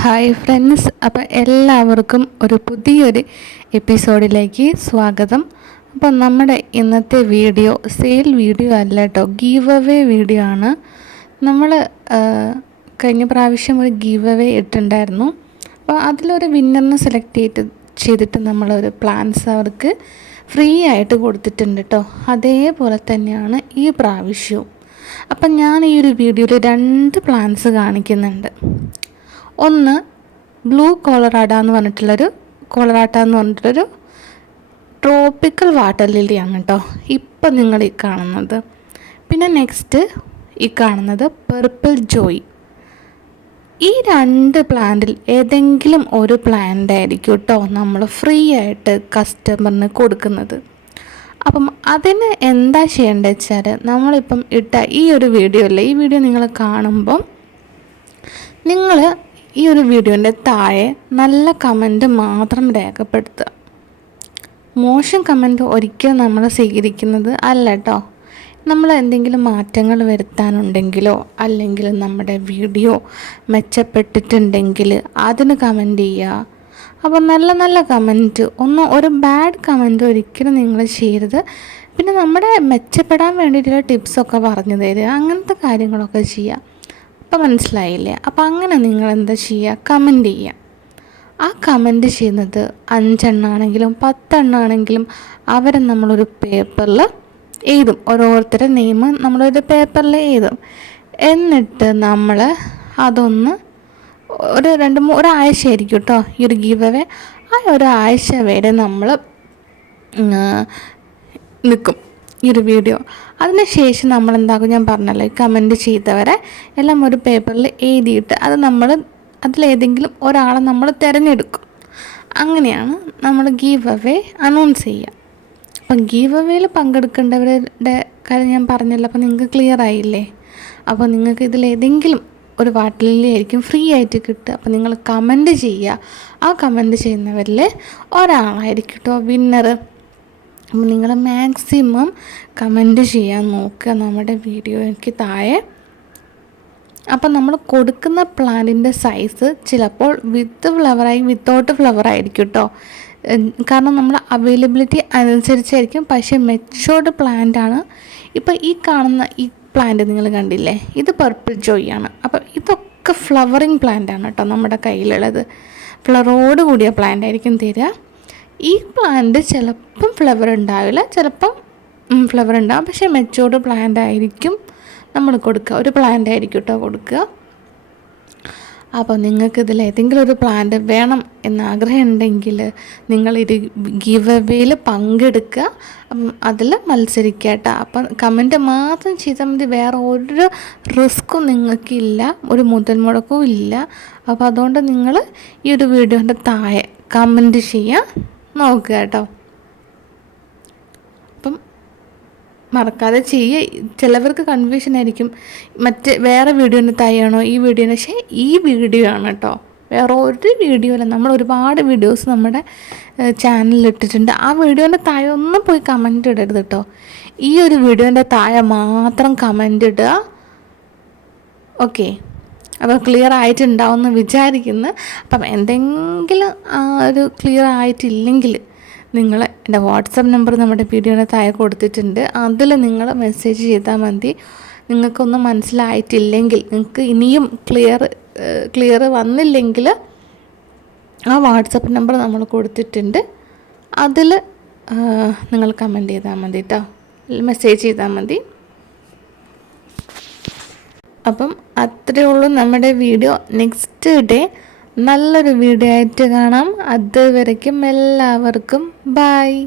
Hi friends അപ്പോൾ എല്ലാവർക്കും ഒരു പുതിയൊരു എപ്പിസോഡിലേക്ക് സ്വാഗതം. അപ്പോൾ നമ്മുടെ ഇന്നത്തെ വീഡിയോ സെയിൽ വീഡിയോ അല്ല കേട്ടോ ഗീവ് അവേ വീഡിയോ ആണ്. നമ്മൾ കഴിഞ്ഞ പ്രാവശ്യം ഒരു ഗീവ് അവേ ഇട്ടിട്ടുണ്ടായിരുന്നു. അപ്പോൾ അതിലൊരു വിന്നറിനെ സെലക്ട് ചെയ്തിട്ട് ചെയ്തിട്ട് നമ്മളൊരു പ്ലാൻസ് അവർക്ക് ഫ്രീ ആയിട്ട് കൊടുത്തിട്ടുണ്ട് കേട്ടോ. അതേപോലെ തന്നെയാണ് ഈ പ്രാവശ്യവും. അപ്പം ഞാൻ ഈ ഒരു വീഡിയോയിൽ രണ്ട് പ്ലാൻസ് കാണിക്കുന്നുണ്ട്. ഒന്ന് ബ്ലൂ കോളറാഡ എന്ന് പറഞ്ഞിട്ടുള്ളൊരു കോളറാട്ട എന്ന് പറഞ്ഞിട്ടുള്ളൊരു ട്രോപ്പിക്കൽ വാട്ടർ ലില്ലിയാണ് കേട്ടോ ഇപ്പം നിങ്ങൾ ഈ കാണുന്നത്. പിന്നെ നെക്സ്റ്റ് ഈ കാണുന്നത് പെർപ്പിൾ ജോയ് ഈ രണ്ട് പ്ലാന്റിൽ ഏതെങ്കിലും ഒരു പ്ലാന്റ് ആയിരിക്കും കേട്ടോ നമ്മൾ ഫ്രീ ആയിട്ട് കസ്റ്റമറിന് കൊടുക്കുന്നത്. അപ്പം അതിന് എന്താ ചെയ്യേണ്ടത് വെച്ചാൽ നമ്മളിപ്പം ഇട്ട ഈ ഒരു വീഡിയോ അല്ലേ ഈ വീഡിയോ നിങ്ങൾ കാണുമ്പം നിങ്ങൾ ഈ ഒരു വീഡിയോന്റെ താഴെ നല്ല കമന്റ് മാത്രം രേഖപ്പെടുത്തുക. മോശം കമന്റ് ഒരിക്കലും നമ്മൾ സ്വീകരിക്കുന്നത് അല്ല കേട്ടോ നമ്മൾ എന്തെങ്കിലും മാറ്റങ്ങൾ വരുത്താനുണ്ടെങ്കിലോ അല്ലെങ്കിൽ നമ്മുടെ വീഡിയോ മെച്ചപ്പെട്ടിട്ടുണ്ടെങ്കിൽ അതിന് കമന്റ് ചെയ്യുക. അപ്പോൾ നല്ല നല്ല കമന്റ് ഒന്നും ഒരു ബാഡ് കമന്റ് ഒരിക്കലും നിങ്ങൾ ചെയ്യരുത്. പിന്നെ നമ്മുടെ മെച്ചപ്പെടാൻ വേണ്ടിയിട്ടുള്ള ടിപ്സൊക്കെ പറഞ്ഞു തരിക അങ്ങനത്തെ കാര്യങ്ങളൊക്കെ ചെയ്യുക. അപ്പോൾ മനസ്സിലായില്ലേ? അപ്പോൾ അങ്ങനെ നിങ്ങൾ എന്താ ചെയ്യുക കമന്റ് ചെയ്യുക ആ കമന്റ് ചെയ്യുന്നത് അഞ്ചെണ്ണാണെങ്കിലും പത്തെണ്ണാണെങ്കിലും അവരെ നമ്മളൊരു പേപ്പറിൽ എഴുതും. ഓരോരുത്തരുടെ നെയിം നമ്മളൊരു പേപ്പറിൽ എഴുതും. എന്നിട്ട് നമ്മൾ അതൊന്ന് ഒരു രണ്ട് മൂ ഒരാഴ്ച ആയിരിക്കും കേട്ടോ ഈ ഒരു ഗീവ് അവേ ആ ഒരാഴ്ച വരെ നമ്മൾ നിൽക്കും ഈ ഒരു വീഡിയോ അതിനുശേഷം നമ്മൾ എന്താകും ഞാൻ പറഞ്ഞല്ലോ ഈ കമന്റ് ചെയ്തവരെ എല്ലാം ഒരു പേപ്പറിൽ എഴുതിയിട്ട് അത് നമ്മൾ അതിലേതെങ്കിലും ഒരാളെ നമ്മൾ തിരഞ്ഞെടുക്കും. അങ്ങനെയാണ് നമ്മൾ ഗീവ് അവേ അനൗൺസ് ചെയ്യുക. അപ്പം ഗീവ് അവേയിൽ പങ്കെടുക്കേണ്ടവരുടെ കാര്യം ഞാൻ പറഞ്ഞല്ലോ അപ്പോൾ നിങ്ങൾക്ക് ക്ലിയർ ആയില്ലേ? അപ്പോൾ നിങ്ങൾക്ക് ഇതിലേതെങ്കിലും ഒരു വാട്ടിലായിരിക്കും ഫ്രീ ആയിട്ട് കിട്ടുക. അപ്പോൾ നിങ്ങൾ കമന്റ് ചെയ്യുക. ആ കമന്റ് ചെയ്യുന്നവരിൽ ഒരാളായിരിക്കും കേട്ടോ വിന്നർ നിങ്ങൾ മാക്സിമം കമന്റ് ചെയ്യാൻ നോക്കുക നമ്മുടെ വീഡിയോയ്ക്ക് താഴെ. അപ്പം നമ്മൾ കൊടുക്കുന്ന പ്ലാന്റിന്റെ സൈസ് ചിലപ്പോൾ വിത്ത് ഫ്ലവറായി വിത്തൗട്ട് ഫ്ലവറായിരിക്കും കേട്ടോ കാരണം നമ്മൾ അവൈലബിലിറ്റി അനുസരിച്ചായിരിക്കും. പക്ഷേ മെച്ചോർഡ് പ്ലാന്റ് ആണ് ഇപ്പം ഈ കാണുന്ന ഈ പ്ലാന്റ് നിങ്ങൾ കണ്ടില്ലേ? ഇത് പർപ്പിൾ ജോയ് ആണ് അപ്പം ഇതൊക്കെ ഫ്ലവറിങ് പ്ലാന്റ് ആണ് കേട്ടോ നമ്മുടെ കയ്യിലുള്ളത്. ഫ്ലവറോട് കൂടിയ പ്ലാന്റ് ആയിരിക്കും തരിക. ഈ പ്ലാന്റ് ചിലപ്പം ഫ്ലവർ ഉണ്ടാവില്ല ചിലപ്പം ഫ്ലവർ ഉണ്ടാവും. പക്ഷേ മെച്ചോർഡ് പ്ലാന്റ് ആയിരിക്കും നമ്മൾ കൊടുക്കുക. ഒരു പ്ലാന്റ് ആയിരിക്കും കേട്ടോ കൊടുക്കുക. അപ്പോൾ നിങ്ങൾക്ക് ഇതിൽ ഏതെങ്കിലും ഒരു പ്ലാന്റ് വേണം എന്ന് ആഗ്രഹം ഉണ്ടെങ്കിൽ നിങ്ങൾ ഇത് ഗിവ് അവേയിൽ പങ്കെടുക്കുക. അതിൽ മത്സരിക്കുക കേട്ടോ. അപ്പം കമന്റ് മാത്രം ചെയ്താൽ മതി. വേറെ ഒരു റിസ്ക്കും നിങ്ങൾക്കില്ല ഒരു മുതൽ മുടക്കവും ഇല്ല. അപ്പോൾ അതുകൊണ്ട് നിങ്ങൾ ഈ ഒരു വീഡിയോന്റെ താഴെ കമന്റ് ചെയ്യാൻ നോക്കുക കേട്ടോ. അപ്പം മറക്കാതെ ചെയ്യുക. ചിലവർക്ക് കൺഫ്യൂഷൻ ആയിരിക്കും. മറ്റ് വേറെ വീഡിയോന്റെ തയ്യാണോ ഈ വീഡിയോന്റെ? പക്ഷേ ഈ വീഡിയോ ആണ് കേട്ടോ. വേറെ ഒരു വീഡിയോ അല്ല നമ്മൾ ഒരുപാട് വീഡിയോസ് നമ്മുടെ ചാനലിൽ ഇട്ടിട്ടുണ്ട്. ആ വീഡിയോന്റെ തായ ഒന്നും പോയി കമന്റ് ഇടരുത് കേട്ടോ. ഈ ഒരു വീഡിയോന്റെ താഴെ മാത്രം കമന്റ് ഇടുക. ഓക്കെ അപ്പോൾ ക്ലിയർ ആയിട്ടുണ്ടാവുമെന്ന് വിചാരിക്കുന്നു. അപ്പം എന്തെങ്കിലും ഒരു ക്ലിയർ ആയിട്ടില്ലെങ്കിൽ നിങ്ങൾ എന്റെ വാട്സപ്പ് നമ്പർ നമ്മുടെ വീഡിയോയുടെ താഴെ കൊടുത്തിട്ടുണ്ട്. അതിൽ നിങ്ങൾ മെസ്സേജ് ചെയ്താൽ മതി. നിങ്ങൾക്കൊന്നും മനസ്സിലായിട്ടില്ലെങ്കിൽ നിങ്ങൾക്ക് ഇനിയും ക്ലിയർ ക്ലിയർ വന്നില്ലെങ്കിൽ ആ വാട്സപ്പ് നമ്പർ നമ്മൾ കൊടുത്തിട്ടുണ്ട്. അതിൽ നിങ്ങൾ കമന്റ് ചെയ്താൽ മതി കേട്ടോ. മെസ്സേജ് ചെയ്താൽ മതി. അപ്പം അത്രയേ ഉള്ളൂ നമ്മുടെ വീഡിയോ. നെക്സ്റ്റ് ഡേ നല്ലൊരു വീഡിയോ ആയിട്ട് കാണാം. അതുവരയ്ക്കും എല്ലാവർക്കും ബായ്